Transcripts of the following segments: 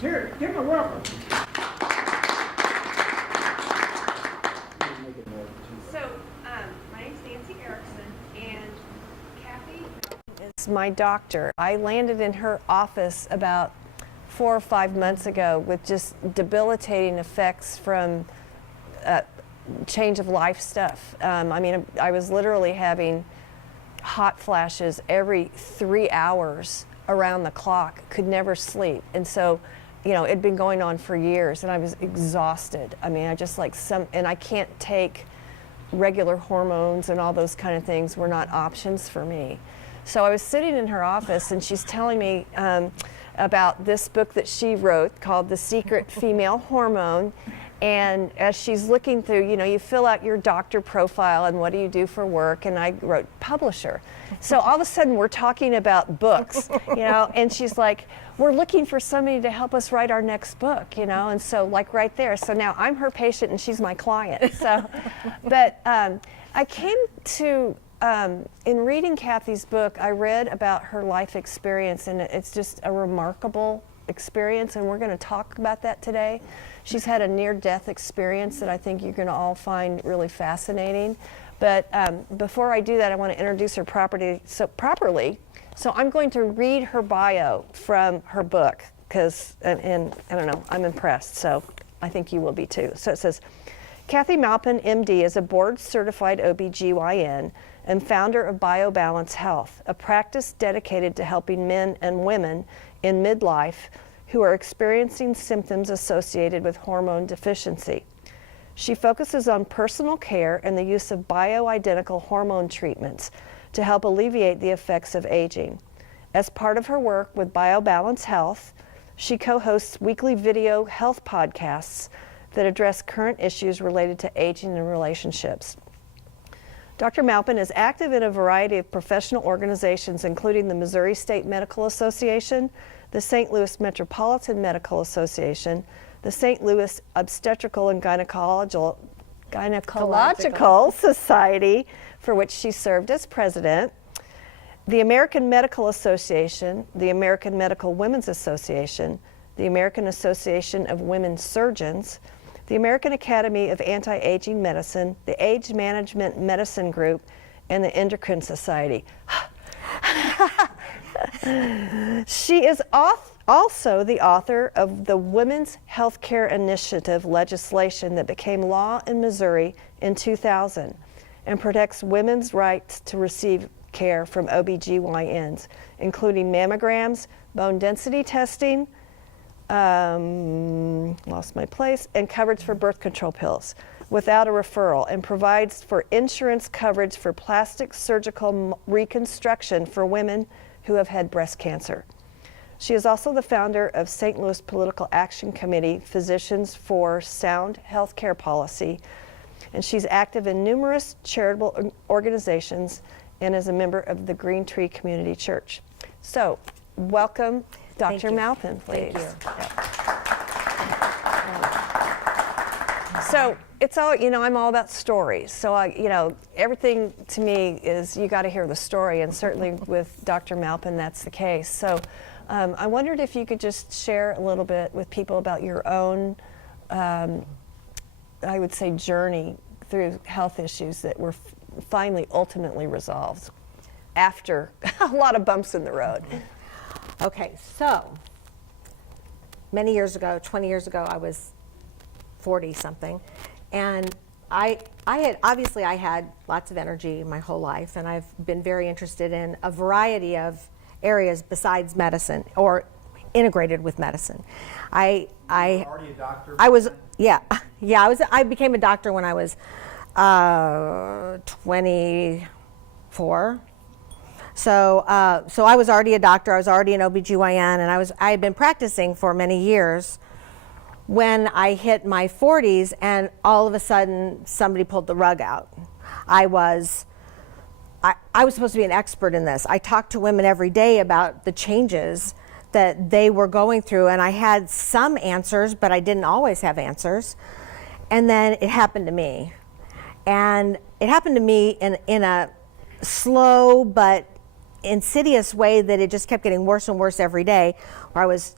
Here, give them a welcome. So, my name's Nancy Erickson, and Kathy is my doctor. I landed in her office about 4 or 5 months ago with just debilitating effects from change of life stuff. I mean, I was literally having hot flashes every 3 hours around the clock, could never sleep. And so, you know, it'd been going on for years and I was exhausted. I mean, I just and I can't take regular hormones and all those kind of things were not options for me. So I was sitting in her office and she's telling me about this book that she wrote called The Secret Female Hormone. And as she's looking through, you know, you fill out your doctor profile and what do you do for work, and I wrote publisher. So all of a sudden we're talking about books, you know, and she's like, we're looking for somebody to help us write our next book, you know, and so like right there. So now I'm her patient and she's my client. So, but I came to, in reading Kathy's book, I read about her life experience, and it's just a remarkable experience, and we're going to talk about that today. She's had a near-death experience that I think you're going to all find really fascinating. But before I do that, I want to introduce her properly. So I'm going to read her bio from her book, because, and I don't know, I'm impressed, so I think you will be too. So it says, Kathy Maupin, MD, is a board-certified OBGYN and founder of BioBalance Health, a practice dedicated to helping men and women in midlife who are experiencing symptoms associated with hormone deficiency. She focuses on personal care and the use of bioidentical hormone treatments to help alleviate the effects of aging. As part of her work with BioBalance Health, she co-hosts weekly video health podcasts that address current issues related to aging and relationships. Dr. Maupin is active in a variety of professional organizations, including the Missouri State Medical Association, the St. Louis Metropolitan Medical Association, the St. Louis Obstetrical and Gynecological Society, for which she served as president, the American Medical Association, the American Medical Women's Association, the American Association of Women Surgeons, the American Academy of Anti-Aging Medicine, the Age Management Medicine Group, and the Endocrine Society. She is also the author of the Women's Healthcare Initiative legislation that became law in Missouri in 2000 and protects women's rights to receive care from OBGYNs, including mammograms, bone density testing, lost my place, and coverage for birth control pills without a referral, and provides for insurance coverage for plastic surgical reconstruction for women who have had breast cancer. She is also the founder of St. Louis Political Action Committee, Physicians for Sound Healthcare Policy, and she's active in numerous charitable organizations and is a member of the Green Tree Community Church. So, welcome, Dr. Maupin, please. Thank you. So it's all, you know, I'm all about stories. So you know, everything to me is you got to hear the story, and certainly with Dr. Maupin, that's the case. So I wondered if you could just share a little bit with people about your own, I would say, journey through health issues that were finally ultimately resolved after a lot of bumps in the road. Okay, so many years ago, 20 years ago, I was 40 something, and I had lots of energy my whole life, and I've been very interested in a variety of areas besides medicine or integrated with medicine. Already a doctor? I became a doctor when I was 24. So I was already a doctor. I was already an OBGYN, and I had been practicing for many years when I hit my 40s, and all of a sudden somebody pulled the rug out. I was supposed to be an expert in this. I talked to women every day about the changes that they were going through, and I had some answers, but I didn't always have answers. And then it happened to me. And it happened to me in a slow but insidious way that it just kept getting worse and worse every day, where I was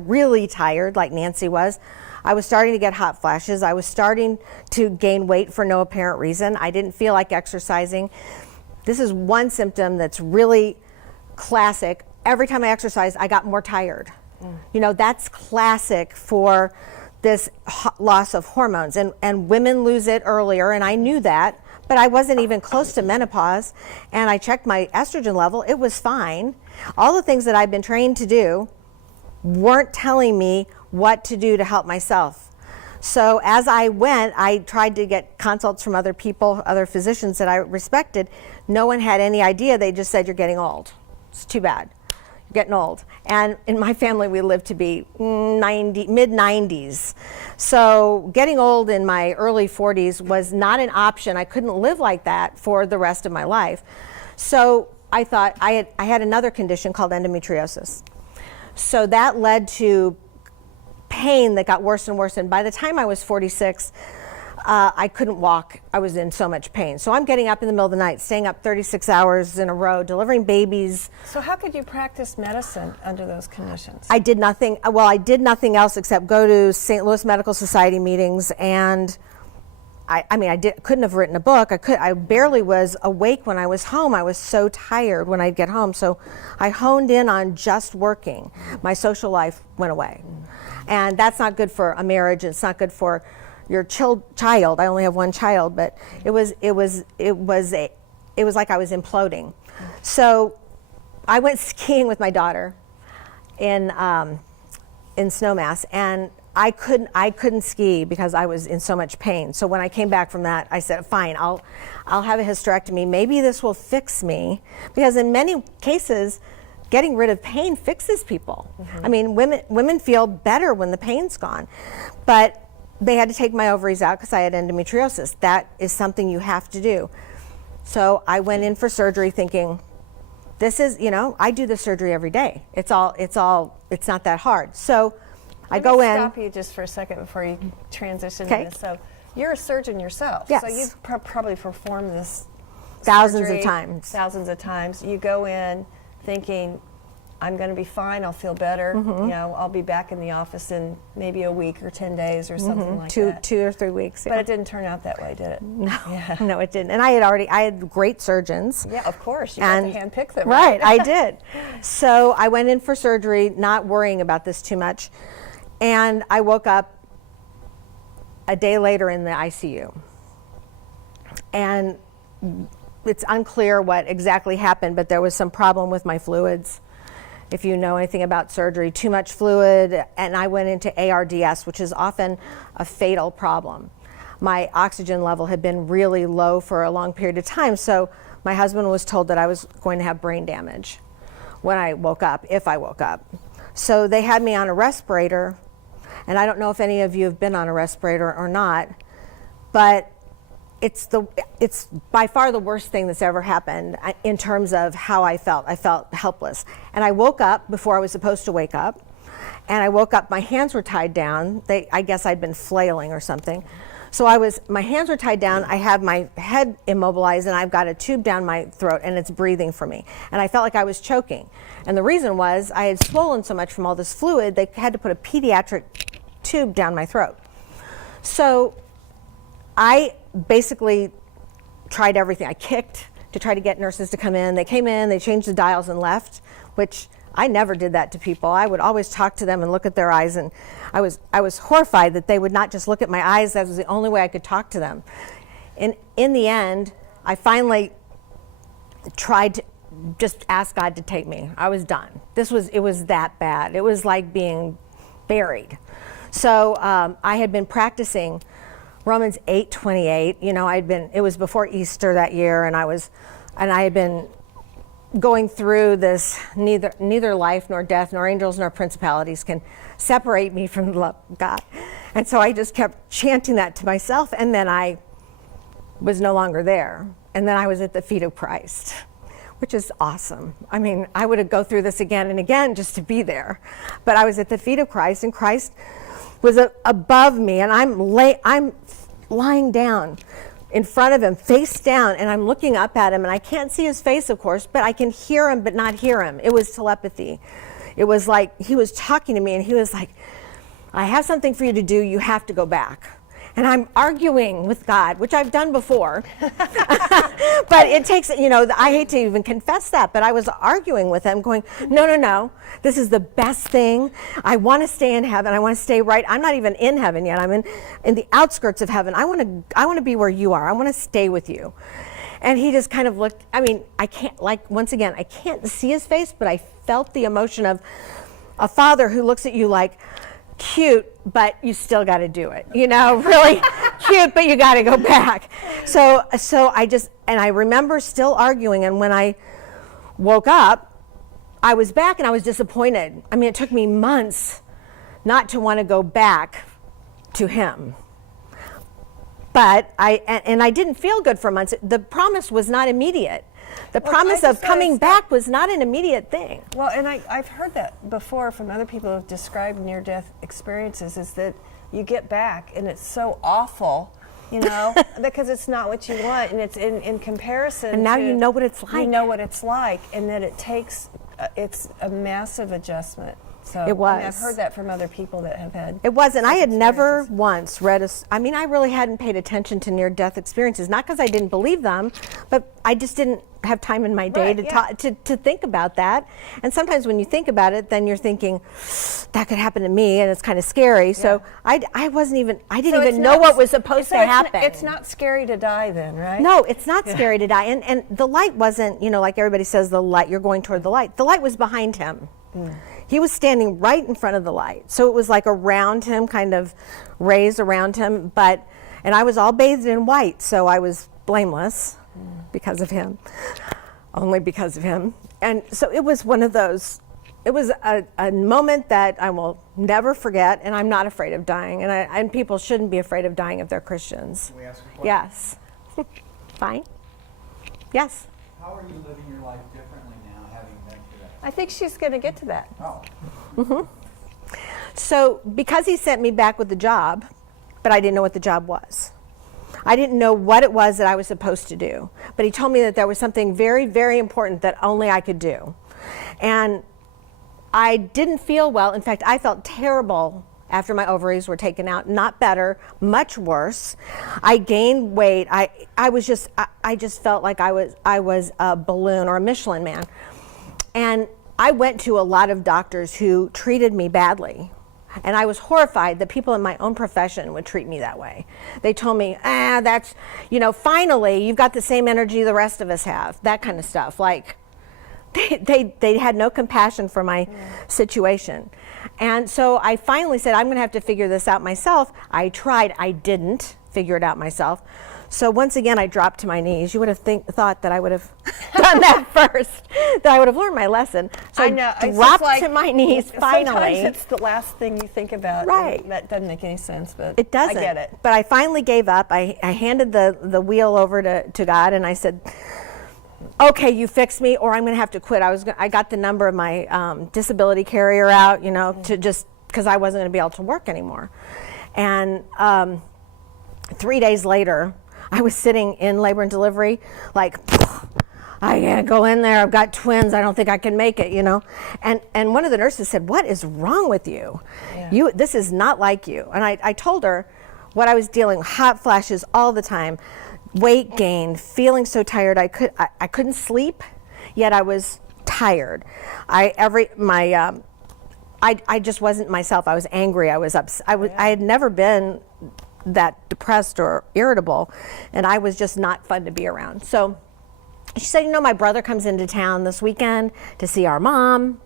really tired, like Nancy was. I was starting to get hot flashes. I was starting to gain weight for no apparent reason. I didn't feel like exercising. This is one symptom that's really classic. Every time I exercised, I got more tired. You know, that's classic for this loss of hormones. And women lose it earlier, and I knew that, but I wasn't even close to menopause. And I checked my estrogen level. It was fine. All the things that I've been trained to do weren't telling me what to do to help myself. So as I went, I tried to get consults from other people, other physicians that I respected. No one had any idea. They just said, you're getting old. It's too bad. You're getting old. And in my family, we lived to be mid-90s. So getting old in my early 40s was not an option. I couldn't live like that for the rest of my life. So I thought I had another condition called endometriosis. So that led to pain that got worse and worse. And by the time I was 46, I couldn't walk. I was in so much pain. So I'm getting up in the middle of the night, staying up 36 hours in a row, delivering babies. So how could you practice medicine under those conditions? I did nothing. Well, I did nothing else except go to St. Louis Medical Society meetings, and I couldn't have written a book. I barely was awake when I was home. I was so tired when I'd get home. So I honed in on just working. My social life went away. And that's not good for a marriage. It's not good for your child. I only have one child, but it was like I was imploding. So I went skiing with my daughter in Snowmass, and I couldn't ski because I was in so much pain. So when I came back from that, I said, fine, I'll have a hysterectomy. Maybe this will fix me, because in many cases, getting rid of pain fixes people. Mm-hmm. I mean, women feel better when the pain's gone. But they had to take my ovaries out because I had endometriosis. That is something you have to do. So I went in for surgery thinking, this is, I do this surgery every day. It's not that hard. So I go in. Let me stop you just for a second before you transition Okay. to this. So you're a surgeon yourself. Yes. So you've probably performed this Thousands surgery of times. Thousands of times. You go in thinking, I'm going to be fine, I'll feel better, Mm-hmm. I'll be back in the office in maybe a week or 10 days or something like that. 2 or 3 weeks. But it didn't turn out that way, did it? No, Yeah. no, it didn't. And I had great surgeons. Yeah, of course. You got to handpick them. Right, I did. So I went in for surgery, not worrying about this too much. And I woke up a day later in the ICU. And it's unclear what exactly happened, but there was some problem with my fluids. If you know anything about surgery, too much fluid, and I went into ARDS, which is often a fatal problem. My oxygen level had been really low for a long period of time, so my husband was told that I was going to have brain damage when I woke up, if I woke up. So they had me on a respirator, and I don't know if any of you have been on a respirator or not, but it's by far the worst thing that's ever happened in terms of how I felt. I felt helpless. And I woke up before I was supposed to wake up. And I woke up, my hands were tied down. I guess I'd been flailing or something. So my hands were tied down. I have my head immobilized, and I've got a tube down my throat, and it's breathing for me. And I felt like I was choking. And the reason was I had swollen so much from all this fluid, they had to put a pediatric tube down my throat. So I basically tried everything. I kicked to try to get nurses to come in. They came in, they changed the dials and left, which I never did that to people. I would always talk to them and look at their eyes, and I was horrified that they would not just look at my eyes. That was the only way I could talk to them. And in the end, I finally tried to just ask God to take me. I was done. It was that bad. It was like being buried. So I had been practicing Romans 8:28. It was before Easter that year, and I had been going through this, neither life nor death nor angels nor principalities can separate me from the love of God. And so I just kept chanting that to myself, and then I was no longer there. And then I was at the feet of Christ, which is awesome. I mean, I would go through this again and again just to be there. But I was at the feet of Christ, and Christ was above me, and I'm lying down, in front of him, face down, and I'm looking up at him, and I can't see his face, of course, but I can hear him but not hear him. It was telepathy. It was like he was talking to me, and he was like, I have something for you to do. You have to go back. And I'm arguing with God, which I've done before. But it takes, I hate to even confess that, but I was arguing with him going, no, this is the best thing. I want to stay in heaven. I want to stay right. I'm not even in heaven yet. I'm in the outskirts of heaven. I want to be where you are. I want to stay with you. And he just kind of looked, I can't, once again, I can't see his face, but I felt the emotion of a father who looks at you like, cute, but you still got to do it. Really cute, but you got to go back. So I remember still arguing, and when I woke up, I was back and I was disappointed. It took me months not to want to go back to him. But I didn't feel good for months. The promise was not immediate. The promise of coming back was not an immediate thing. Well, and I've heard that before from other people who've described near-death experiences, is that you get back and it's so awful, because it's not what you want, and it's in comparison. And now you know what it's like. You know what it's like, and that it takes, it's a massive adjustment. So it was. I've heard that from other people that have had. It was, and I had never once read I really hadn't paid attention to near-death experiences, not because I didn't believe them, but I just didn't have time in my day to think about that. And sometimes when you think about it, then you're thinking, that could happen to me, and it's kind of scary. Yeah. So I didn't even know what was supposed to happen. It's not scary to die then, right? No, it's not scary to die. And the light wasn't, like everybody says, the light, you're going toward the light. The light was behind him. Mm. He was standing right in front of the light. So it was like around him, kind of raised around him. And I was all bathed in white, so I was blameless because of him, only because of him. And so it was one of those, it was a moment that I will never forget, and I'm not afraid of dying. And people shouldn't be afraid of dying if they're Christians. Can we ask a question? Yes. Fine. Yes. How are you living your life differently now, having been through that? I think she's going to get to that. Oh. Mm-hmm. So because he sent me back with the job, but I didn't know what the job was. I didn't know what it was that I was supposed to do. But he told me that there was something very, very important that only I could do. And I didn't feel well. In fact, I felt terrible after my ovaries were taken out. Not better, much worse. I gained weight. I just felt like I was a balloon or a Michelin man. And I went to a lot of doctors who treated me badly. And I was horrified that people in my own profession would treat me that way. They told me, that's, finally you've got the same energy the rest of us have. That kind of stuff. Like, they had no compassion for my situation. And so I finally said, I'm going to have to figure this out myself. I tried. I didn't figure it out myself. So once again, I dropped to my knees. You would have thought that I would have done that first, that I would have learned my lesson. So I know. I dropped to my knees finally. Sometimes it's the last thing you think about. Right. That doesn't make any sense, but it doesn't. I get it. But I finally gave up. I handed the wheel over to God, and I said, okay, you fix me, or I'm going to have to quit. I got the number of my disability carrier out, to just, because I wasn't going to be able to work anymore. And 3 days later, I was sitting in labor and delivery, like, I can't go in there. I've got twins. I don't think I can make it, And one of the nurses said, what is wrong with you? Yeah. This is not like you. And I told her what I was dealing with, hot flashes all the time, weight gain, feeling so tired. I couldn't sleep, yet I was tired. I just wasn't myself. I was angry. I was upset. I had never been that depressed or irritable, and I was just not fun to be around. So she said, my brother comes into town this weekend to see our mom,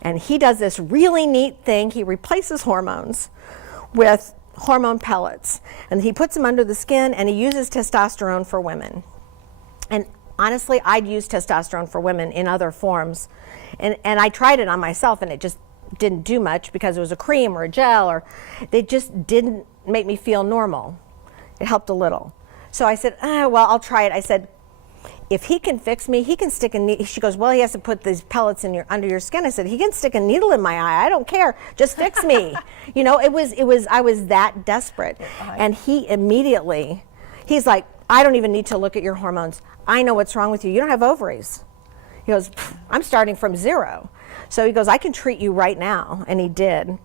and he does this really neat thing. He replaces hormones with hormone pellets, and he puts them under the skin, and he uses testosterone for women. And honestly, I'd use testosterone for women in other forms, and I tried it on myself, and it just didn't do much because it was a cream or a gel, or they just didn't make me feel normal. It helped a little. So I said, well, I'll try it. I said, if he can fix me, he can stick a needle. She goes, well, he has to put these pellets under your skin. I said, he can stick a needle in my eye. I don't care. Just fix me. I was that desperate. And he immediately, he's like, I don't even need to look at your hormones. I know what's wrong with you. You don't have ovaries. He goes, I'm starting from zero. So he goes, I can treat you right now. And he did. And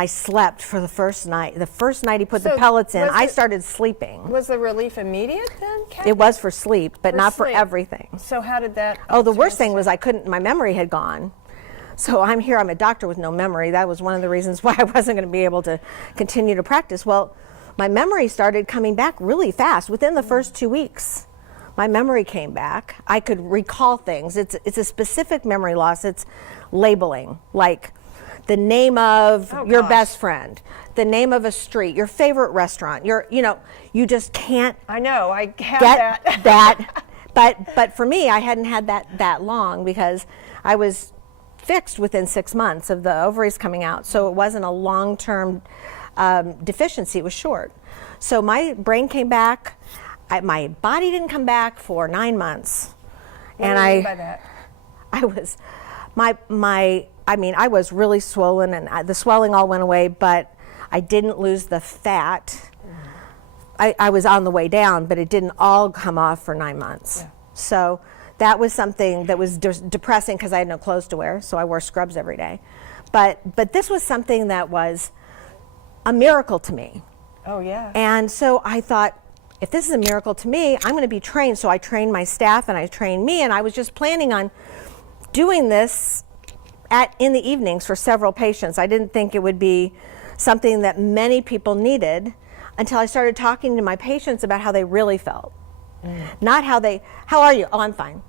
I slept for the first night. The first night he put the pellets in, I started sleeping. Was the relief immediate then, Kathy? It was for sleep, but not for sleep. everything. So how did that? Oh, the worst thing was my memory had gone. So I'm a doctor with no memory. That was one of the reasons why I wasn't going to be able to continue to practice. Well, my memory started coming back really fast within the first 2 weeks. My memory came back. I could recall things. It's a specific memory loss. It's labeling, like the name of your best friend, the name of a street, your favorite restaurant. You just can't. I know. I have get that. But for me, I hadn't had that long because I was fixed within 6 months of the ovaries coming out. So it wasn't a long-term deficiency. It was short. So my brain came back. My body didn't come back for 9 months. What do you mean by that? I was, I was really swollen, and the swelling all went away, but I didn't lose the fat. I was on the way down, but it didn't all come off for 9 months. Yeah. So that was something that was depressing because I had no clothes to wear, so I wore scrubs every day. But this was something that was a miracle to me. Oh, yeah. And so I thought, if this is a miracle to me, I'm going to be trained. So I trained my staff and I trained me, and I was just planning on doing this in the evenings for several patients. I didn't think it would be something that many people needed until I started talking to my patients about how they really felt. Not how are you? Oh, I'm fine.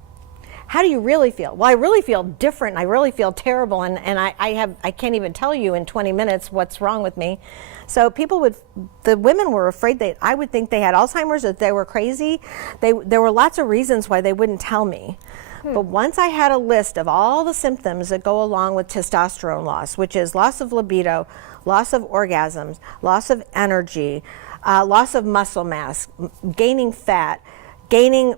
How do you really feel? Well, I really feel different. I really feel terrible, and I can't even tell you in 20 minutes what's wrong with me. So the women were afraid that I would think they had Alzheimer's, that they were crazy. There were lots of reasons why they wouldn't tell me. But once I had a list of all the symptoms that go along with testosterone loss, which is loss of libido, loss of orgasms, loss of energy, loss of muscle mass, gaining fat, gaining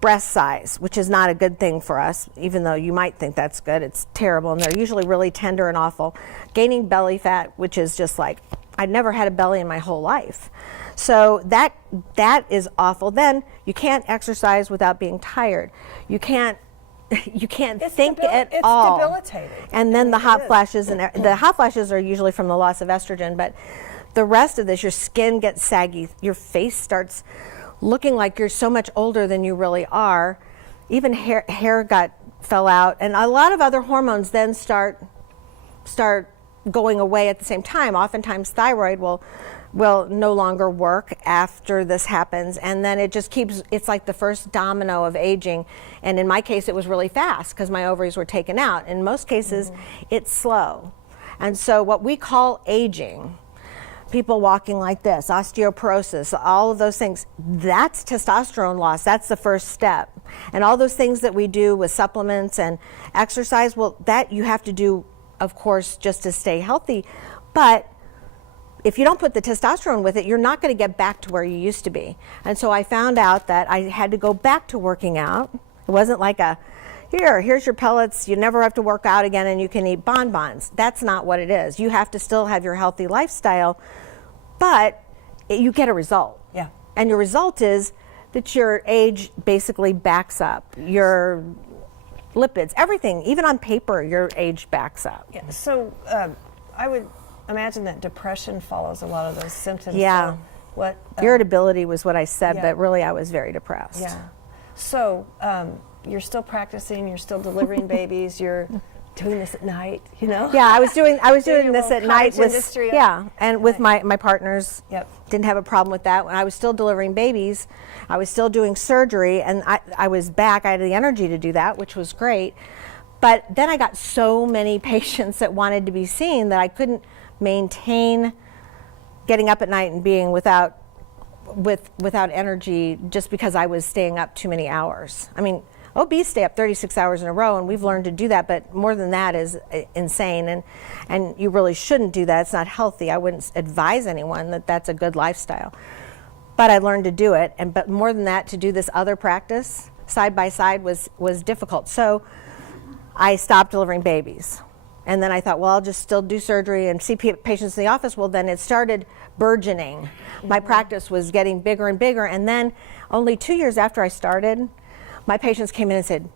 breast size, which is not a good thing for us, even though you might think that's good. It's terrible, and they're usually really tender and awful. Gaining belly fat, which is just like, I'd never had a belly in my whole life. So that is awful. Then you can't exercise without being tired. You can't think at all. It's debilitating. And then the hot flashes, and the hot flashes are usually from the loss of estrogen, but the rest of this, your skin gets saggy, your face starts looking like you're so much older than you really are. Even hair fell out, and a lot of other hormones then start going away at the same time. Oftentimes thyroid will no longer work after this happens, and then it's like the first domino of aging. And in my case, it was really fast because my ovaries were taken out. In most cases, it's slow. And so what we call aging, people walking like this, osteoporosis, all of those things, that's testosterone loss. That's the first step. And all those things that we do with supplements and exercise, well, that you have to do, of course, just to stay healthy. But if you don't put the testosterone with it, you're not going to get back to where you used to be. And so I found out that I had to go back to working out. It wasn't like here's your pellets, you never have to work out again and you can eat bonbons. That's not what it is. You have to still have your healthy lifestyle, but you get a result. Yeah. And your result is that your age basically backs up. Your lipids, everything, even on paper, your age backs up. Yeah. So I would imagine that depression follows a lot of those symptoms. Yeah. So what irritability was what I said, yeah. but really I was very depressed. Yeah. So you're still practicing, you're still delivering babies, you're doing this at night, you know? Yeah, I was doing this at night with industry. and with my partners. Yep. Didn't have a problem with that. When I was still delivering babies, I was still doing surgery, and I was back. I had the energy to do that, which was great. But then I got so many patients that wanted to be seen that I couldn't maintain getting up at night and being without energy just because I was staying up too many hours. I mean, OBs stay up 36 hours in a row, and we've learned to do that, but more than that is insane, and you really shouldn't do that. It's not healthy. I wouldn't advise anyone that that's a good lifestyle. But I learned to do it, but more than that, to do this other practice, side by side, was difficult. So I stopped delivering babies. And then I thought, well, I'll just still do surgery and see patients in the office. Well, then it started burgeoning. My practice was getting bigger and bigger. And then only 2 years after I started, my patients came in and said,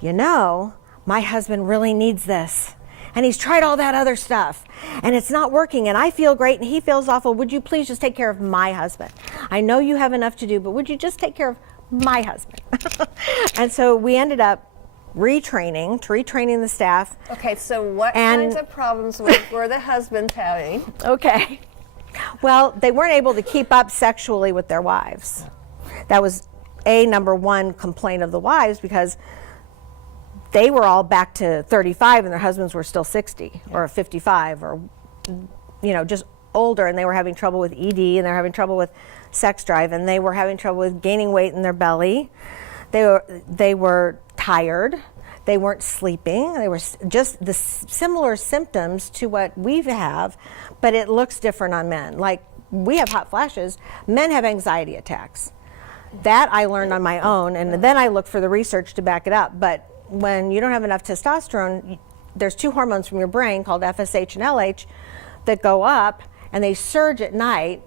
you know, my husband really needs this. And he's tried all that other stuff and it's not working, and I feel great and he feels awful. Would you please just take care of my husband? I know you have enough to do, but would you just take care of my husband? And so we ended up retraining the staff. Okay, so what kinds of problems were the husbands having? Okay. Well, they weren't able to keep up sexually with their wives. That was number one complaint of the wives, because they were all back to 35 and their husbands were still 60 or 55 or, you know, just older, and they were having trouble with ED, and they were having trouble with sex drive, and they were having trouble with gaining weight in their belly. They were tired. They weren't sleeping. They were just the similar symptoms to what we have, but it looks different on men. Like, we have hot flashes. Men have anxiety attacks. That I learned on my own, and then I looked for the research to back it up. But when you don't have enough testosterone, there's two hormones from your brain called FSH and LH that go up, and they surge at night,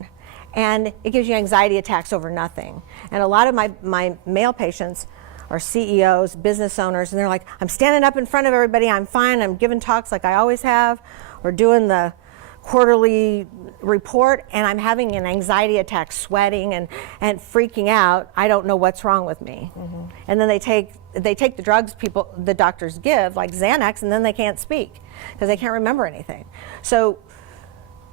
and it gives you anxiety attacks over nothing. And a lot of my male patients are CEOs, business owners, and they're like, I'm standing up in front of everybody, I'm fine, I'm giving talks like I always have, or doing the quarterly report, and I'm having an anxiety attack, sweating and freaking out. I don't know what's wrong with me. Mm-hmm. And then they take the drugs the doctors give, like Xanax, and then they can't speak because they can't remember anything. So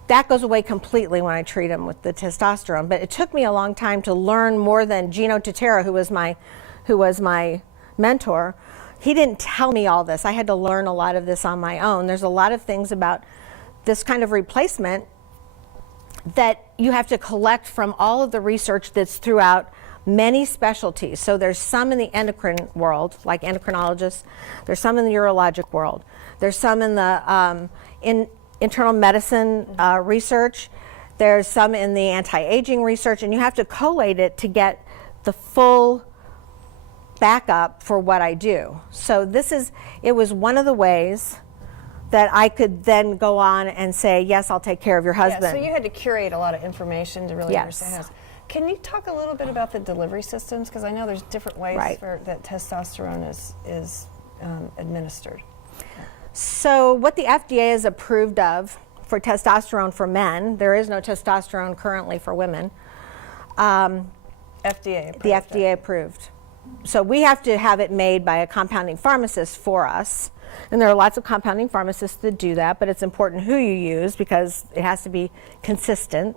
that goes away completely when I treat them with the testosterone. But it took me a long time to learn more than Gino Tutera, who was my mentor. He didn't tell me all this. I had to learn a lot of this on my own. There's a lot of things about this kind of replacement that you have to collect from all of the research that's throughout many specialties. So there's some in the endocrine world, like endocrinologists. There's some in the urologic world. There's some in the internal medicine research. There's some in the anti-aging research, and you have to collate it to get the full backup for what I do. So it was one of the ways that I could then go on and say, yes, I'll take care of your husband. Yeah, so you had to curate a lot of information to really Yes. understand this. Can you talk a little bit about the delivery systems? Because I know there's different ways Right. that testosterone is administered. So what the FDA is approved of for testosterone for men, there is no testosterone currently for women. FDA approved. The FDA approved. So we have to have it made by a compounding pharmacist for us. And there are lots of compounding pharmacists that do that, but it's important who you use because it has to be consistent.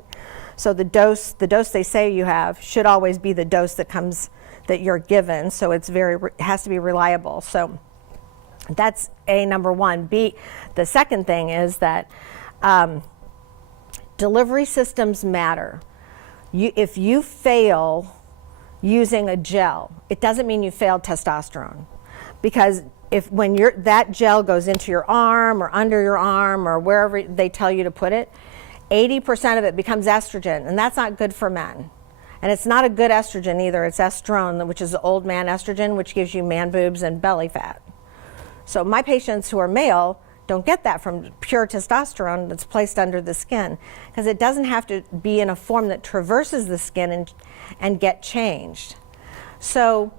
So the dose they say you have should always be the dose that you're given. So it has to be reliable. So that's number one. The second thing is that delivery systems matter. If you fail using a gel, it doesn't mean you failed testosterone, because when that gel goes into your arm or under your arm or wherever they tell you to put it, 80% of it becomes estrogen, and that's not good for men. And it's not a good estrogen either. It's estrone, which is the old man estrogen, which gives you man boobs and belly fat. So my patients who are male don't get that from pure testosterone that's placed under the skin, because it doesn't have to be in a form that traverses the skin and get changed. So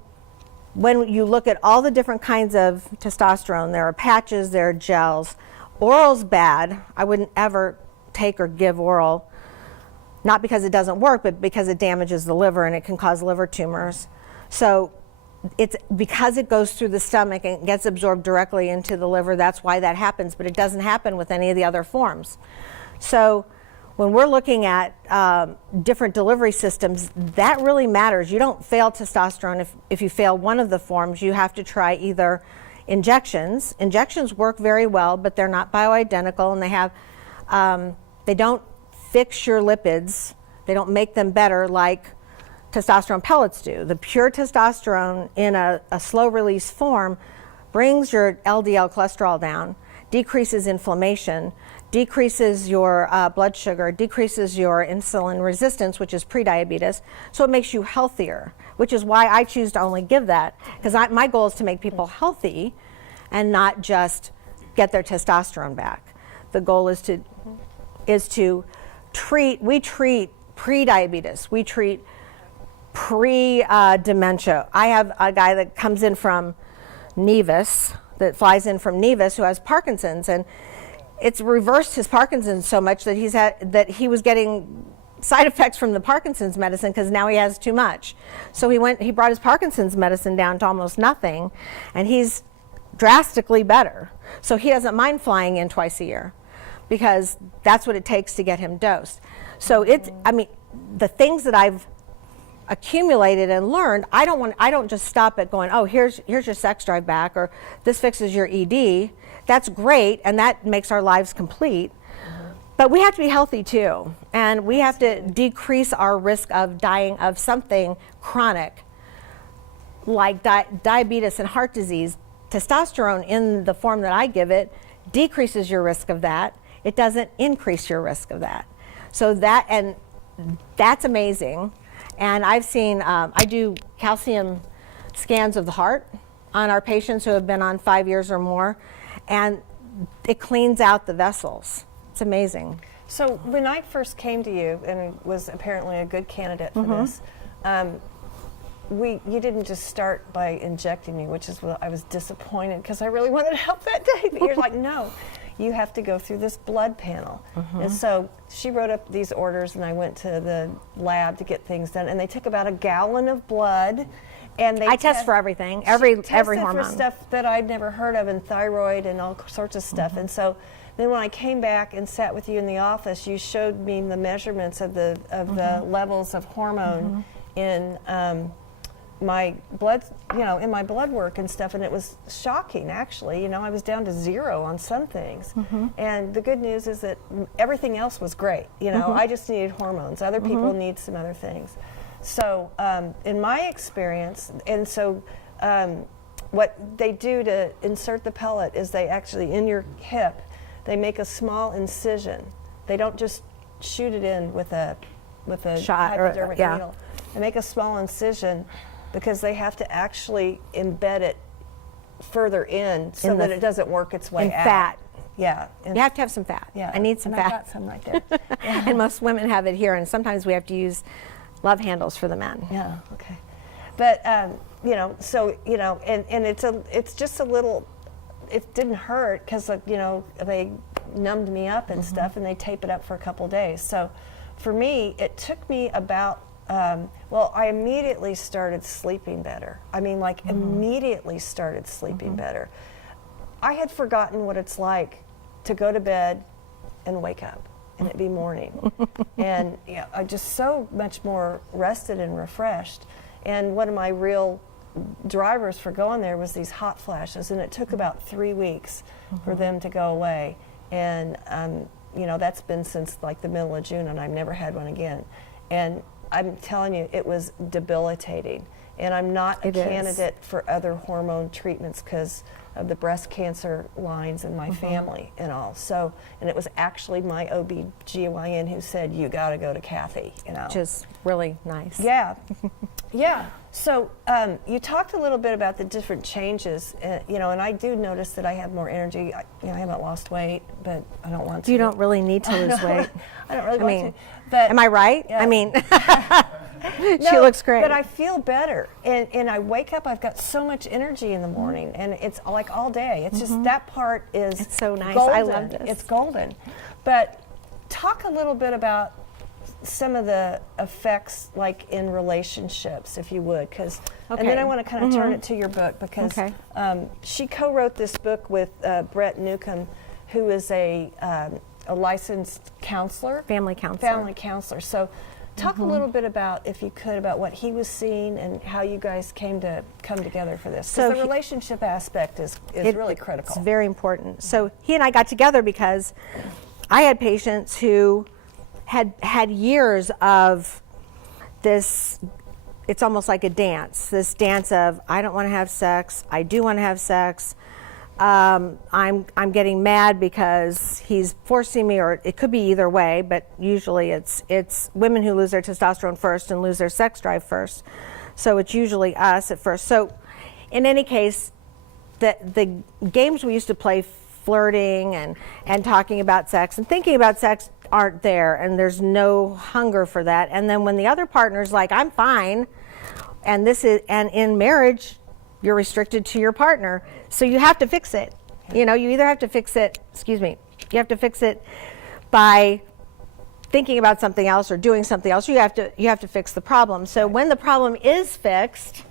when you look at all the different kinds of testosterone, there are patches, there are gels. Oral's bad. I wouldn't ever take or give oral, not because it doesn't work, but because it damages the liver and it can cause liver tumors. So it's because it goes through the stomach and gets absorbed directly into the liver, that's why that happens, but it doesn't happen with any of the other forms. So when we're looking at different delivery systems, that really matters. You don't fail testosterone if you fail one of the forms. You have to try either injections. Injections work very well, but they're not bioidentical, and they don't fix your lipids. They don't make them better like testosterone pellets do. The pure testosterone in a slow release form brings your LDL cholesterol down, decreases inflammation, decreases your blood sugar, decreases your insulin resistance, which is prediabetes, so it makes you healthier, which is why I choose to only give that, because my goal is to make people healthy and not just get their testosterone back. The goal is to treat pre-diabetes. We treat pre-dementia. I have a guy that comes in from Nevis, that flies in from Nevis, who has Parkinson's, and it's reversed his Parkinson's so much that he was getting side effects from the Parkinson's medicine because now he has too much. So he brought his Parkinson's medicine down to almost nothing, and he's drastically better. So he doesn't mind flying in twice a year because that's what it takes to get him dosed. So the things that I've accumulated and learned, I don't just stop at going, oh, here's your sex drive back, or this fixes your ED. That's great, and that makes our lives complete. But we have to be healthy too, and we have to decrease our risk of dying of something chronic like diabetes and heart disease. Testosterone, in the form that I give it, decreases your risk of that. It doesn't increase your risk of that. So that's amazing. And I've seen, I do calcium scans of the heart on our patients who have been on 5 years or more, and it cleans out the vessels. It's amazing. So when I first came to you and was apparently a good candidate for this, you didn't just start by injecting me, which is what I was disappointed because I really wanted to help that day. But you're like, no, you have to go through this blood panel. And so she wrote up these orders, and I went to the lab to get things done. And they took about a gallon of blood. And I test for everything, every hormone. For stuff that I'd never heard of, and thyroid and all sorts of stuff. And so then when I came back and sat with you in the office, you showed me the measurements of the levels of hormone in my blood, in my blood work and stuff, and it was shocking, actually. I was down to 0 on some things. And the good news is that everything else was great. I just needed hormones. Other people need some other things. So in my experience, and so what they do to insert the pellet is they actually, in your hip, they make a small incision. They don't just shoot it in with a shot hypodermic needle. They make a small incision because they have to actually embed it further in so that it doesn't work its way out. Fat. Yeah. You have to have some fat. Yeah. I need some fat. I got some right there. And most women have it here, and sometimes we have to use love handles for the men. Yeah, okay. But, so, and it's just a little, it didn't hurt because, they numbed me up and stuff, and they tape it up for a couple days. So for me, it took me about, I immediately started sleeping better. Immediately started sleeping better. I had forgotten what it's like to go to bed and wake up and it be morning. And I'm just so much more rested and refreshed. And one of my real drivers for going there was these hot flashes, and it took about 3 weeks for them to go away. And that's been since like the middle of June, and I've never had one again. And I'm telling you, it was debilitating. And I'm not a candidate for other hormone treatments because of the breast cancer lines in my family and all. So, and it was actually my OB/GYN who said, you got to go to Kathy, Which is really nice. Yeah. Yeah. So you talked a little bit about the different changes, and I do notice that I have more energy. I haven't lost weight, but I don't want to. You don't really need to lose weight. I don't really want to. But am I right? Yeah. She looks great. But I feel better, and I wake up, I've got so much energy in the morning, and it's like all day. It's just that part is it's so nice. Golden. I love this. It's golden. But talk a little bit about some of the effects, like in relationships, if you would, and then I want to kind of turn it to your book because she co-wrote this book with Brett Newcomb, who is a licensed counselor, family counselor. So talk a little bit about, if you could, about what he was seeing and how you guys come together for this. So the relationship aspect is really critical. It's very important. So he and I got together because I had patients who had years of this. It's almost like a dance. This dance of, I don't want to have sex. I do want to have sex. I'm getting mad because he's forcing me, or it could be either way, but usually it's women who lose their testosterone first and lose their sex drive first. So it's usually us at first. So in any case, the games we used to play flirting and talking about sex and thinking about sex aren't there, and there's no hunger for that. And then when the other partner's like, I'm fine, and in marriage, you're restricted to your partner, so you have to fix it. You know, you either have to fix it, you have to fix it by thinking about something else or doing something else. You have to fix the problem. So when the problem is fixed,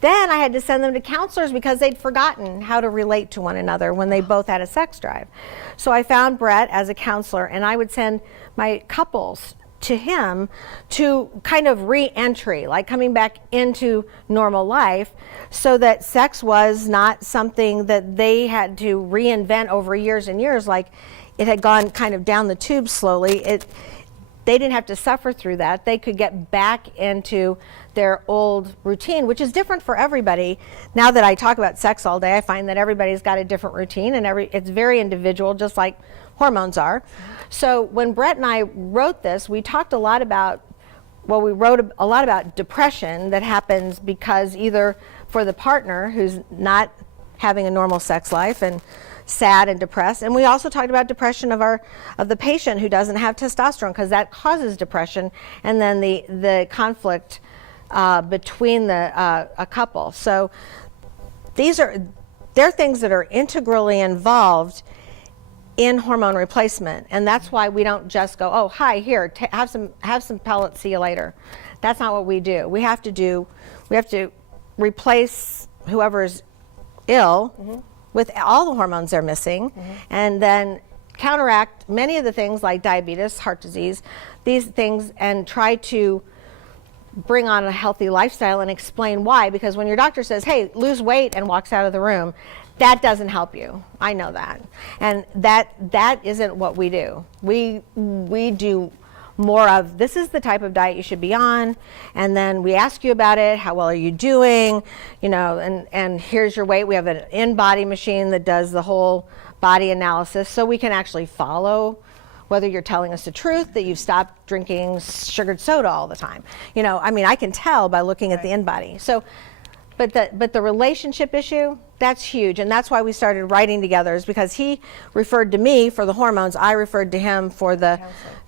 then I had to send them to counselors because they'd forgotten how to relate to one another when they both had a sex drive. So I found Brett as a counselor, and I would send my couples to him to kind of re-entry, like coming back into normal life, so that sex was not something that they had to reinvent over years and years, like it had gone kind of down the tube slowly. They didn't have to suffer through that. They could get back into their old routine, which is different for everybody. Now that I talk about sex all day, I find that everybody's got a different routine, and it's very individual, just like hormones are. So when Brett and I wrote this, we talked a lot about, we wrote a lot about depression that happens because either for the partner who's not having a normal sex life and sad and depressed, and we also talked about depression of the patient who doesn't have testosterone, because that causes depression, and then the conflict between a couple. So they're things that are integrally involved in hormone replacement, and that's why we don't just go, oh, hi, here, have some pellets, see you later. That's not what we do. We have to replace whoever's ill with all the hormones they're missing, and then counteract many of the things like diabetes, heart disease, these things, and try to bring on a healthy lifestyle and explain why. Because when your doctor says, hey, lose weight, and walks out of the room, that doesn't help you. I know that. And that isn't what we do. We do more of, this is the type of diet you should be on, and then we ask you about it, how well are you doing, and here's your weight. We have an in-body machine that does the whole body analysis, so we can actually follow whether you're telling us the truth, that you've stopped drinking sugared soda all the time. I can tell by looking at the in-body. So, but the relationship issue, that's huge, and that's why we started writing together, is because he referred to me for the hormones, I referred to him for the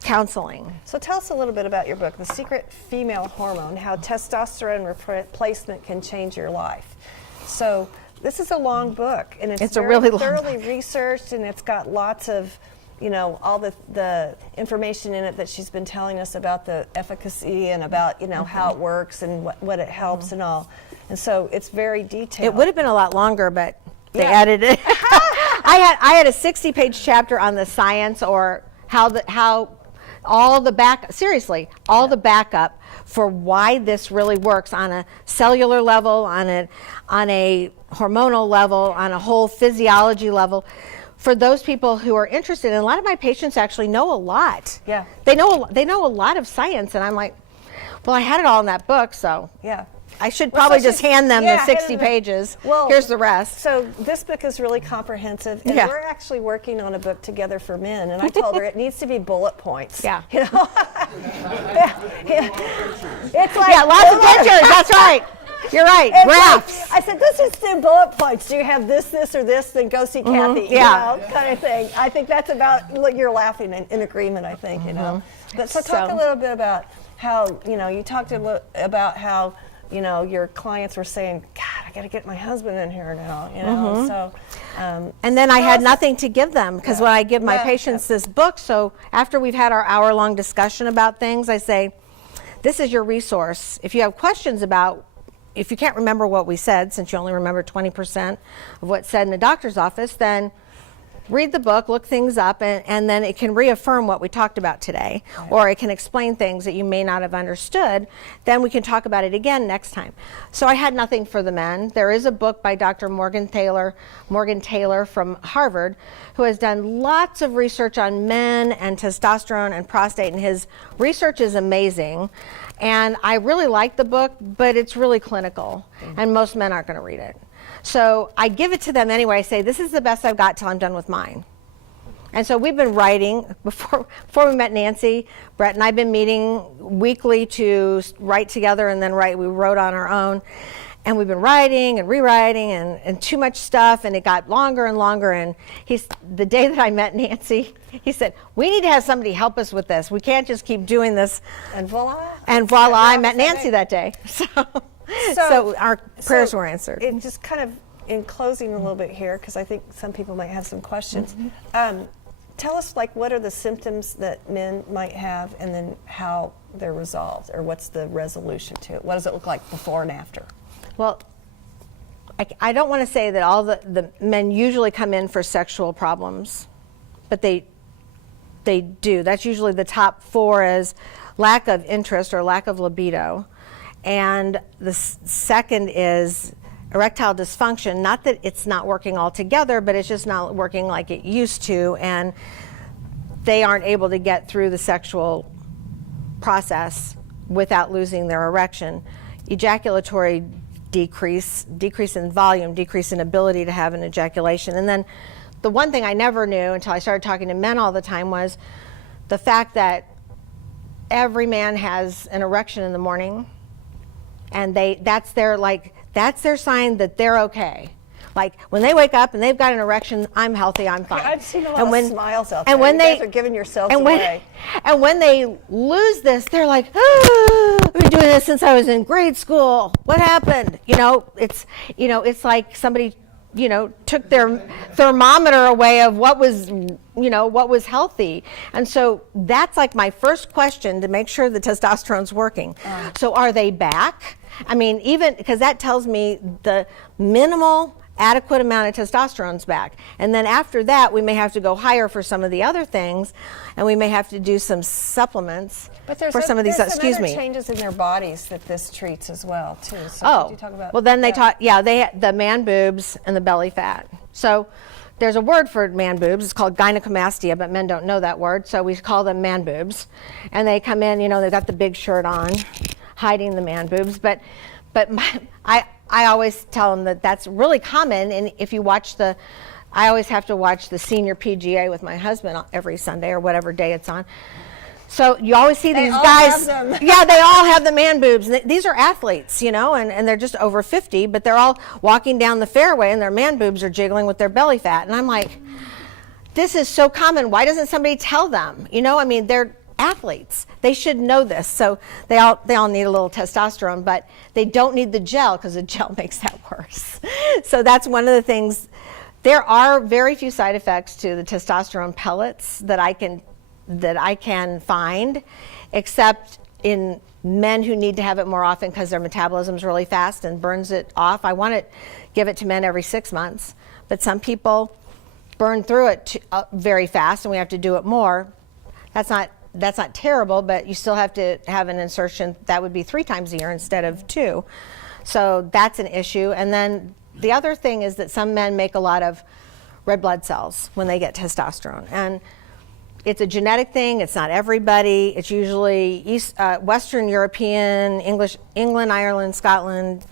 counseling. So tell us a little bit about your book, The Secret Female Hormone, How Testosterone Replacement Can Change Your Life. So this is a long book, and it's very really long thoroughly book. Researched, and it's got lots of all the information in it that she's been telling us about the efficacy and about, how it works and what it helps and all. And so it's very detailed. It would have been a lot longer, but they added it. I had a 60-page chapter on the science, or how all the backup for why this really works on a cellular level, on a hormonal level, on a whole physiology level. For those people who are interested, and a lot of my patients actually know a lot. Yeah. They know a lot of science, and I'm like, well, I had it all in that book, so yeah. I should probably just hand them the 60 pages. Well, here's the rest. So this book is really comprehensive, and we're actually working on a book together for men, and I told her it needs to be bullet points. Yeah. It's like lots of pictures. That's right. You're right. Graphs. I said, let's just do bullet points. Do you have this, or this? Then go see Kathy. Kind of thing. I think that's about, you're laughing in agreement, I think, But so talk a little bit about how, you talked about how, your clients were saying, God, I got to get my husband in here now, So, and then I had nothing to give them, because when I give my patients this book, so after we've had our hour-long discussion about things, I say, this is your resource. If you have questions if you can't remember what we said, since you only remember 20% of what's said in a doctor's office, then read the book, look things up, and then it can reaffirm what we talked about today, or it can explain things that you may not have understood. Then we can talk about it again next time. So I had nothing for the men. There is a book by Dr. Morgan Taylor from Harvard, who has done lots of research on men and testosterone and prostate, and his research is amazing. And I really like the book, but it's really clinical, and most men aren't going to read it. So I give it to them anyway. I say, this is the best I've got till I'm done with mine. And so we've been writing. Before we met Nancy, Brett and I have been meeting weekly to write together and then write. We wrote on our own. and we've been writing and rewriting and too much stuff, and it got longer and longer. And the day that I met Nancy, he said, we need to have somebody help us with this. We can't just keep doing this. And voila. And voila, I met Nancy that day. So our prayers were answered. It just kind of, in closing a little bit here, because I think some people might have some questions. Tell us, like, what are the symptoms that men might have, and then how they're resolved, or what's the resolution to it? What does it look like before and after? Well, I don't want to say that all the men usually come in for sexual problems, but they do. That's usually the top 4 is lack of interest or lack of libido. And the second is erectile dysfunction. Not that it's not working altogether, but it's just not working like it used to, and they aren't able to get through the sexual process without losing their erection. Ejaculatory decrease in volume, decrease in ability to have an ejaculation. And then the one thing I never knew until I started talking to men all the time was the fact that every man has an erection in the morning, and that's their sign that they're okay. Like when they wake up and they've got an erection, I'm healthy, I'm fine. I've seen a lot of smiles out there. And when you guys are giving yourselves away. And when they lose this, they're like, oh, I've been doing this since I was in grade school. What happened? It's like somebody, took their thermometer away of what was healthy. And so that's like my first question to make sure the testosterone's working. So are they back? I mean, even because that tells me the minimal adequate amount of testosterone's back. And then after that, we may have to go higher for some of the other things, and we may have to do some supplements for some of these. Excuse me. Changes in their bodies that this treats as well, too. So could you talk about? Well, then they talk. Yeah, the man boobs and the belly fat. So there's a word for man boobs. It's called gynecomastia, but men don't know that word, so we call them man boobs. And they come in, they've got the big shirt on, hiding the man boobs. But I always tell them that that's really common. And if you watch I always have to watch the senior PGA with my husband every Sunday or whatever day it's on. So you always see these guys. Yeah, they all have the man boobs. These are athletes, and they're just over 50, but they're all walking down the fairway and their man boobs are jiggling with their belly fat. And I'm like, this is so common. Why doesn't somebody tell them? They're athletes. They should know this. So they all need a little testosterone, but they don't need the gel because the gel makes that worse. So that's one of the things. There are very few side effects to the testosterone pellets that I can find, except in men who need to have it more often because their metabolism is really fast and burns it off. I want to give it to men every 6 months, but some people burn through it very fast, and we have to do it more. That's not terrible, but you still have to have an insertion. That would be 3 times a year instead of 2. So that's an issue. And then the other thing is that some men make a lot of red blood cells when they get testosterone. And it's a genetic thing. It's not everybody. It's usually Western European, England, Ireland, Scotland,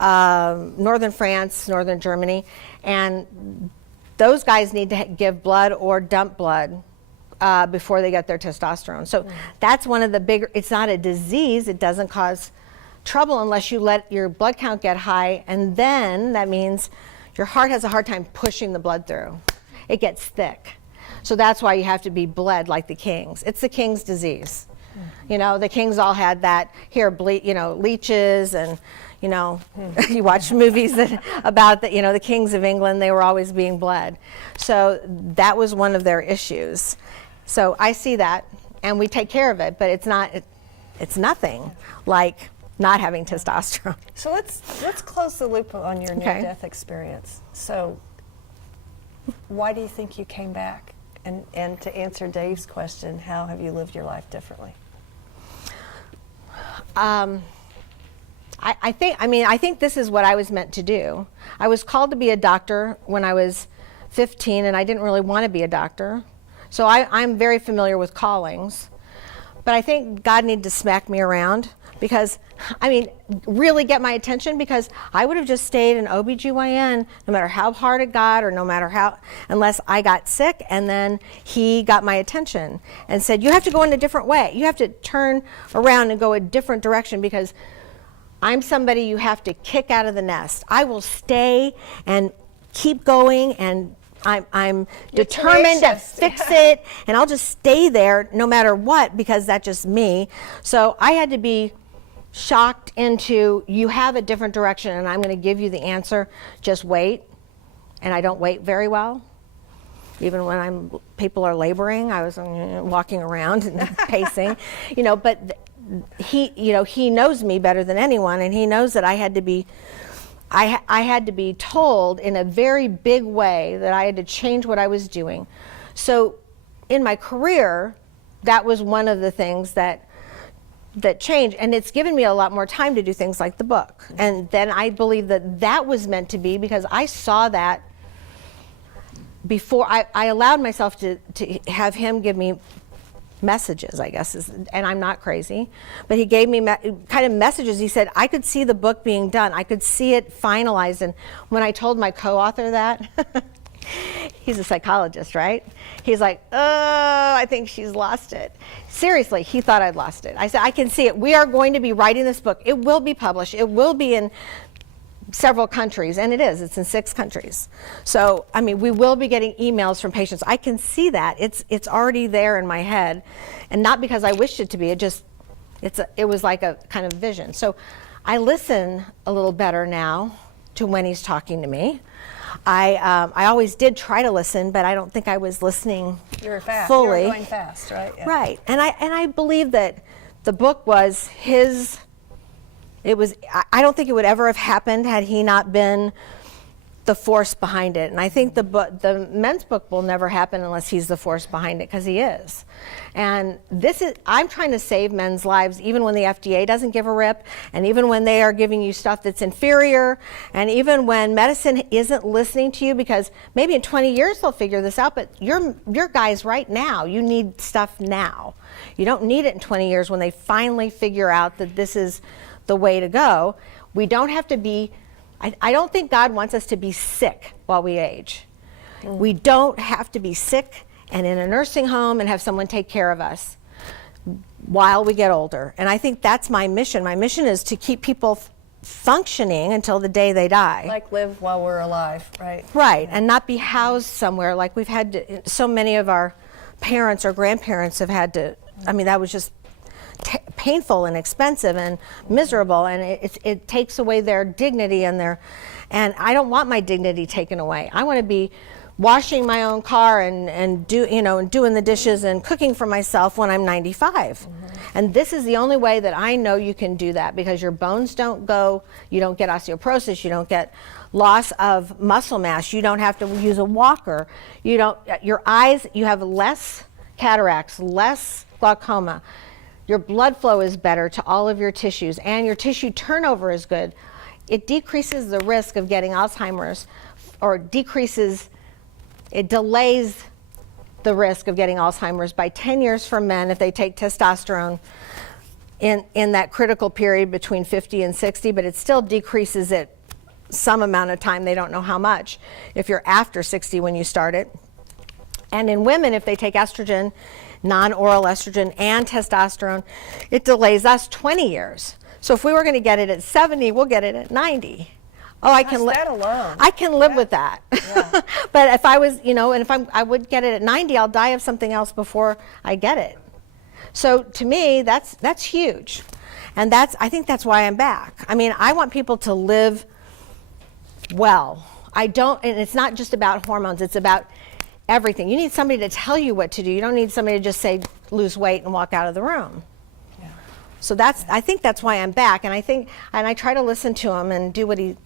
Northern France, Northern Germany. And those guys need to give blood or dump blood before they get their testosterone. So that's one of the bigger, it's not a disease, it doesn't cause trouble unless you let your blood count get high, and then that means your heart has a hard time pushing the blood through. It gets thick. So that's why you have to be bled like the kings. It's the king's disease. The kings all had that leeches and, you watch movies about the kings of England, they were always being bled. So that was one of their issues. So I see that, and we take care of it, but it's nothing like not having testosterone. So let's close the loop on your near-death experience. So why do you think you came back? And to answer Dave's question, how have you lived your life differently? I think this is what I was meant to do. I was called to be a doctor when I was 15, and I didn't really want to be a doctor. So I'm very familiar with callings. But I think God needed to smack me around because, really get my attention, because I would have just stayed in OBGYN no matter how hard it got or unless I got sick, and then he got my attention and said, you have to go in a different way. You have to turn around and go a different direction, because I'm somebody you have to kick out of the nest. I will stay and keep going, and I'm determined to fix it, and I'll just stay there no matter what, because that's just me. So I had to be shocked into, you have a different direction and I'm going to give you the answer, just wait. And I don't wait very well. Even when people are laboring, I was walking around and pacing, but he knows me better than anyone, and he knows that I had to be told in a very big way that I had to change what I was doing. So in my career, that was one of the things that changed, and it's given me a lot more time to do things like the book. And then I believe that was meant to be, because I saw that before I allowed myself to have him give me messages, I guess, and I'm not crazy, but he gave me kind of messages. He said, I could see the book being done. I could see it finalized. And when I told my co-author that, he's a psychologist, right? He's like, oh, I think she's lost it. Seriously, he thought I'd lost it. I said, I can see it. We are going to be writing this book. It will be published. It will be in several countries, and it is. It's in 6 countries. So, I mean, we will be getting emails from patients. I can see that. It's already there in my head, and not because I wished it to be. It was like a kind of vision. So I listen a little better now to when he's talking to me. I always did try to listen, but I don't think I was listening fully. You were going fast, right? Yeah. Right. And I believe that the book was his. I don't think it would ever have happened had he not been the force behind it. And I think the men's book will never happen unless he's the force behind it, because he is. And I'm trying to save men's lives, even when the FDA doesn't give a rip, and even when they are giving you stuff that's inferior, and even when medicine isn't listening to you, because maybe in 20 years they'll figure this out, but you're guys right now. You need stuff now. You don't need it in 20 years when they finally figure out that this is the way to go. We don't have to be, I don't think God wants us to be sick while we age. We don't have to be sick and in a nursing home and have someone take care of us while we get older. And I think that's my mission. My mission is to keep people functioning until the day they die. Like live while we're alive, right? Right, and not be housed somewhere like we've had to, so many of our parents or grandparents have had to. I mean, that was just painful and expensive and miserable, and it takes away their dignity and I don't want my dignity taken away. I want to be washing my own car and doing the dishes and cooking for myself when I'm 95. And this is the only way that I know you can do that, because your bones don't go, you don't get osteoporosis, you don't get loss of muscle mass, you don't have to use a walker, your eyes, you have less cataracts, less glaucoma. Your blood flow is better to all of your tissues, and your tissue turnover is good. It decreases the risk of getting Alzheimer's, or it delays the risk of getting Alzheimer's by 10 years for men if they take testosterone in that critical period between 50 and 60, but it still decreases it some amount of time. They don't know how much if you're after 60 when you start it. And in women, if they take estrogen, non-oral estrogen, and testosterone, it delays us 20 years. So if we were going to get it at 70, we'll get it at 90. Oh, I can that alone. I can live with that. Yeah. But if I was, and if I would get it at 90, I'll die of something else before I get it. So to me, that's huge. And I think that's why I'm back. I mean, I want people to live well. And it's not just about hormones, it's about everything. You need somebody to tell you what to do. You don't need somebody to just say, lose weight and walk out of the room. Yeah. So I think that's why I'm back. And I try to listen to him and do what he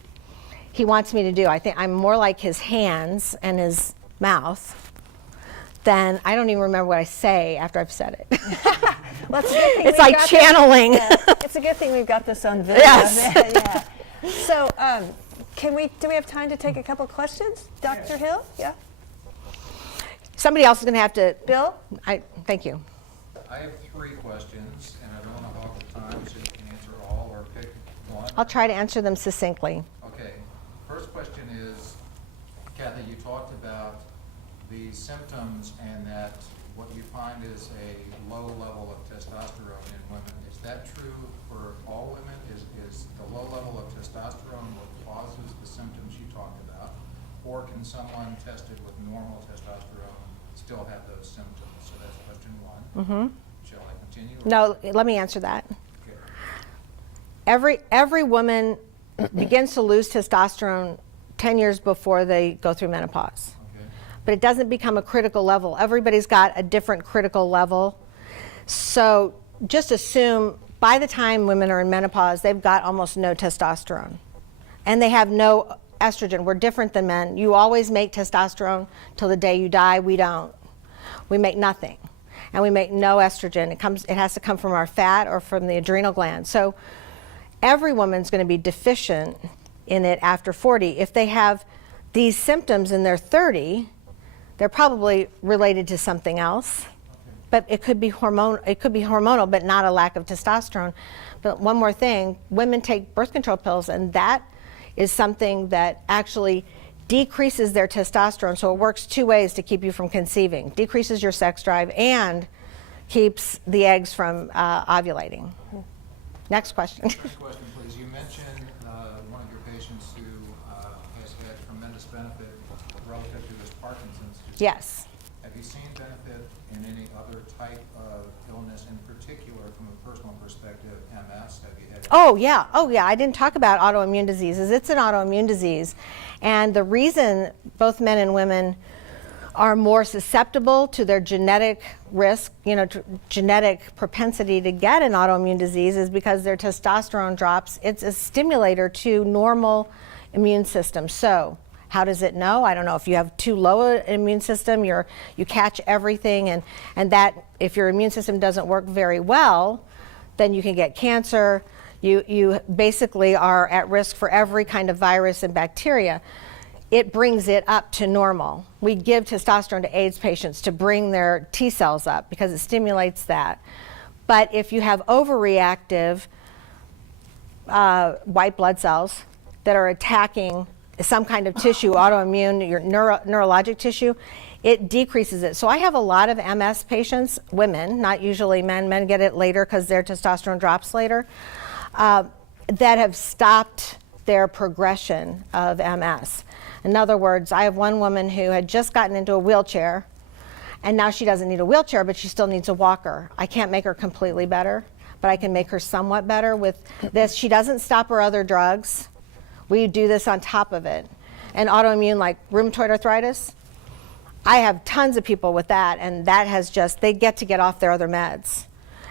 wants me to do. I think I'm more like his hands and his mouth than, I don't even remember what I say after I've said it. Well, it's like channeling. It's a good thing we've got this on video. Yes. Yeah. So do we have time to take a couple questions? Dr. Hill? Yeah. Somebody else is going to have to. Bill? Thank you. I have 3 questions, and I don't want to hog the time, so you can answer all or pick one. I'll try to answer them succinctly. Okay. First question is, Kathy, you talked about the symptoms and that what you find is a low level of testosterone in women. Is that true for all women? Is the low level of testosterone what causes the symptoms you talked about? Or can someone tested with normal testosterone still have those symptoms? So that's question one. Shall I continue? No, let me answer that. Okay. Every woman begins to lose testosterone 10 years before they go through menopause. Okay. But it doesn't become a critical level. Everybody's got a different critical level. So just assume by the time women are in menopause, they've got almost no testosterone. And they have no estrogen. We're different than men. You always make testosterone till the day you die. We don't. We make nothing. And we make no estrogen. It has to come from our fat or from the adrenal gland. So every woman's going to be deficient in it after 40. If they have these symptoms in their 30, they're probably related to something else. But it could be hormonal, but not a lack of testosterone. But one more thing, women take birth control pills, and that is something that actually decreases their testosterone. So it works two ways to keep you from conceiving. Decreases your sex drive and keeps the eggs from ovulating. Next question. Next question, please. You mentioned one of your patients who has had tremendous benefit relative to his Parkinson's disease. Yes. Have you seen benefit in any other type of illness, in particular from a personal perspective, MS? Have you had? Oh yeah, I didn't talk about autoimmune diseases. It's an autoimmune disease. And the reason both men and women are more susceptible to their genetic risk, genetic propensity to get an autoimmune disease is because their testosterone drops. It's a stimulator to normal immune system. So how does it know? I don't know. If you have too low an immune system, you catch everything, and that if your immune system doesn't work very well, then you can get cancer. You basically are at risk for every kind of virus and bacteria. It brings it up to normal. We give testosterone to AIDS patients to bring their T cells up because it stimulates that. But if you have overreactive white blood cells that are attacking some kind of tissue, autoimmune, your neurologic tissue, it decreases it. So I have a lot of MS patients, women, not usually men. Men get it later because their testosterone drops later, that have stopped their progression of MS. In other words, I have one woman who had just gotten into a wheelchair, and now she doesn't need a wheelchair, but she still needs a walker. I can't make her completely better, but I can make her somewhat better with this. She doesn't stop her other drugs. We do this on top of it. And autoimmune, like rheumatoid arthritis, I have tons of people with that, and that has just, they get off their other meds.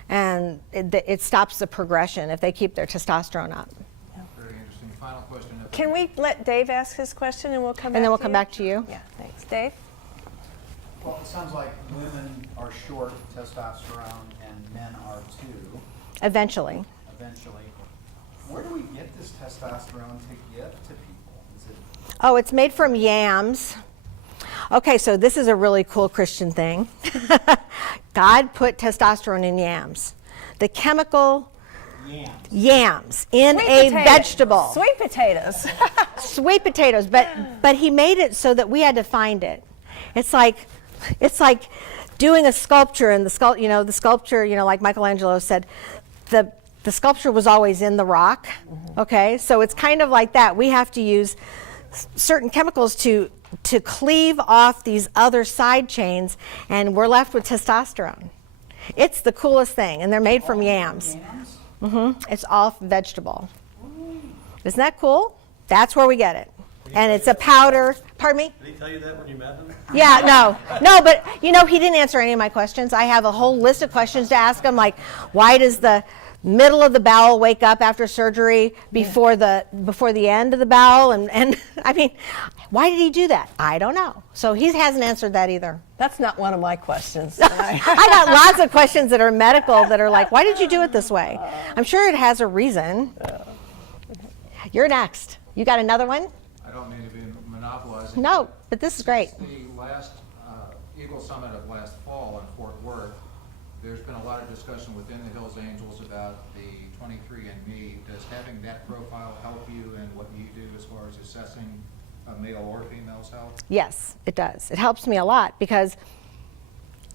And it stops the progression if they keep their testosterone up. Very interesting. Final question. Can we let Dave ask his question and we'll come back And then we'll to come you? back to you. Yeah, thanks. Dave? Well, it sounds like women are short testosterone and men are too, Eventually. eventually. Where do we get this testosterone to give to people? Is it Oh, it's made from yams. Okay, so this is a really cool Christian thing. God put testosterone in yams. The chemical yams in Sweet a potatoes. vegetable. Sweet potatoes. Sweet potatoes, but he made it so that we had to find it. It's like doing a sculpture, and the sculpture, like Michelangelo said, the sculpture was always in the rock. Okay, so it's kind of like that. We have to use certain chemicals to cleave off these other side chains, and we're left with testosterone. It's the coolest thing, and they're made from yams. It's all vegetable. Isn't that cool? That's where we get it. And it's a powder. Pardon me? Did he tell you that when you met him? Yeah, no, but he didn't answer any of my questions. I have a whole list of questions to ask him, like why does the middle of the bowel wake up after surgery before the end of the bowel, and I mean, why did he do that? I don't know. So he hasn't answered that either. That's not one of my questions. I got lots of questions that are medical that are like, why did you do it this way? I'm sure it has a reason. You're next. You got another one? I don't mean to be monopolizing. No, but this is great. Since the last Eagle Summit of last fall in Fort Worth, there's been a lot of discussion within the Hills Angels about the 23andMe. Does having that profile help you in what you do as far as assessing a male or female's health? Yes, it does. It helps me a lot because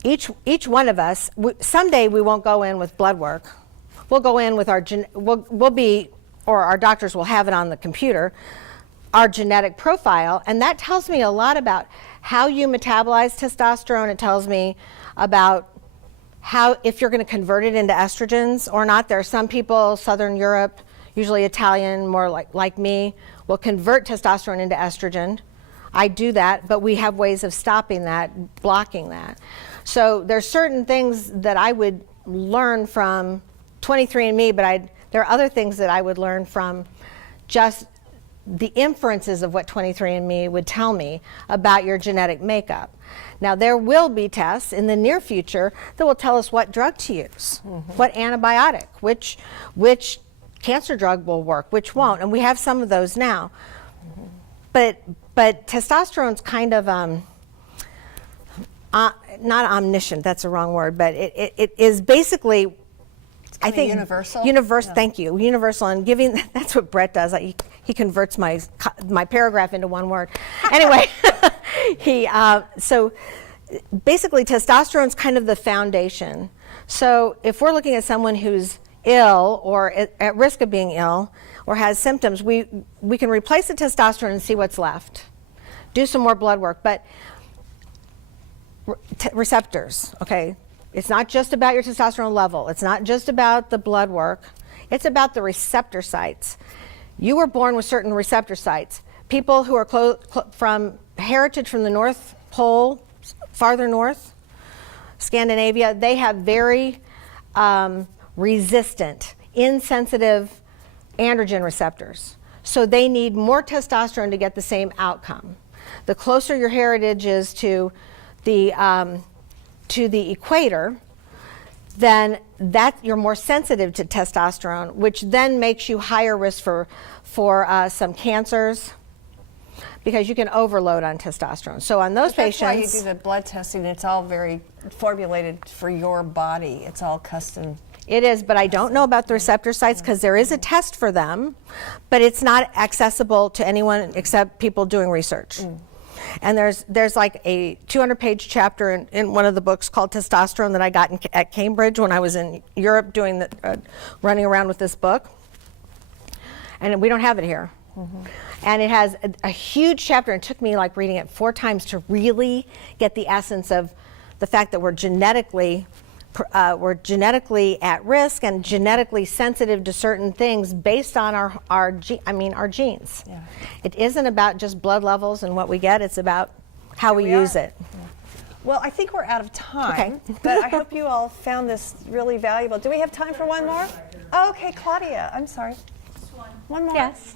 each one of us, someday we won't go in with blood work. We'll go in with our, we'll be, or our doctors will have it on the computer, our genetic profile, and that tells me a lot about how you metabolize testosterone. It tells me about how, if you're going to convert it into estrogens or not. There are some people, Southern Europe, usually Italian, more like me, will convert testosterone into estrogen. I do that, but we have ways of stopping that, blocking that. So there's certain things that I would learn from 23andMe, but there are other things that I would learn from just the inferences of what 23andMe would tell me about your genetic makeup. Now, there will be tests in the near future that will tell us what drug to use, what antibiotic, which cancer drug will work, which won't, and we have some of those now. But testosterone's kind of not omniscient, that's the wrong word, but it is basically, I think, universal. Universal. Thank you. Universal, and giving. That's what Brett does. He converts my paragraph into one word. Anyway, so basically, testosterone's kind of the foundation. So if we're looking at someone who's ill or at risk of being ill or has symptoms, we can replace the testosterone and see what's left. Do some more blood work, but receptors. Okay. It's not just about your testosterone level. It's not just about the blood work. It's about the receptor sites. You were born with certain receptor sites. People who are from heritage from the North Pole, farther north, Scandinavia, they have very resistant, insensitive androgen receptors. So they need more testosterone to get the same outcome. The closer your heritage is to the equator, then you're more sensitive to testosterone, which then makes you higher risk for some cancers because you can overload on testosterone. So on those patients, that's why you do the blood testing. It's all very formulated for your body. It's all custom. It is, but I don't know about the receptor sites because there is a test for them, but it's not accessible to anyone except people doing research. And there's like a 200-page chapter in one of the books called Testosterone that I got at Cambridge when I was in Europe doing running around with this book. And we don't have it here. And it has a huge chapter, and it took me like reading it 4 times to really get the essence of the fact that we're genetically at risk and genetically sensitive to certain things based on our genes. Yeah. It isn't about just blood levels and what we get, it's about how we use it. Yeah. Well, I think we're out of time, okay. But I hope you all found this really valuable. Do we have time for one more? Oh, okay, Claudia, I'm sorry. One more. Yes.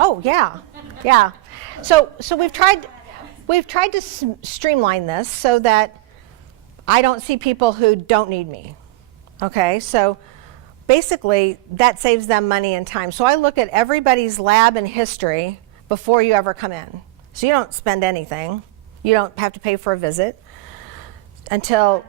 Oh, yeah, yeah. So we've tried to streamline this so that I don't see people who don't need me. Okay, so basically that saves them money and time. So I look at everybody's lab and history before you ever come in. So you don't spend anything. You don't have to pay for a visit until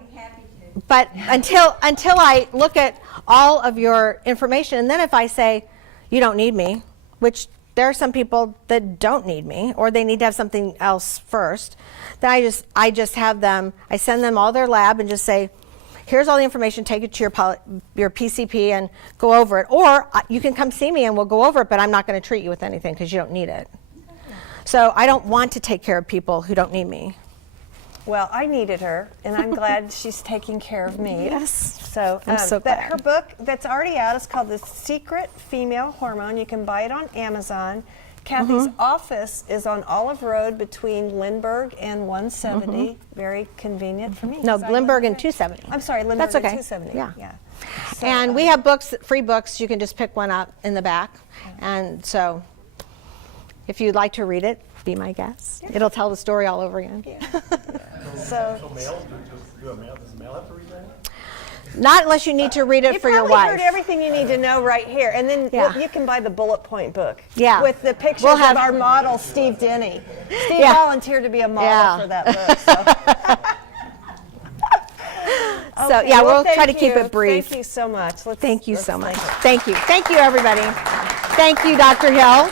I look at all of your information. And then if I say you don't need me, which there are some people that don't need me, or they need to have something else first, then I just have them, I send them all their lab and just say, here's all the information, take it to your PCP and go over it. Or you can come see me and we'll go over it, but I'm not going to treat you with anything because you don't need it. So I don't want to take care of people who don't need me. Well, I needed her, and I'm glad she's taking care of me. Yes. So, I'm so glad. Her book that's already out is called The Secret Female Hormone. You can buy it on Amazon. Kathy's office is on Olive Road between Lindbergh and 170. Very convenient for me. No, Lindbergh and 270. I'm sorry, Lindbergh That's okay. and 270. Yeah. So, And we have books, free books. You can just pick one up in the back. And so if you'd like to read it, be my guest. Yeah. It'll tell the story all over again. Yeah. So male, does the male have to read that? Not unless you need to read it for your wife. You probably heard everything you need to know right here. And then you can buy the bullet point book. Yeah. With the pictures of our model, Steve Denny. Steve volunteered to be a model for that book. So, okay, we'll try to keep it brief. Thank you so much. Thank you so much. Thank you. Thank you, everybody. Thank you, Dr. Hill.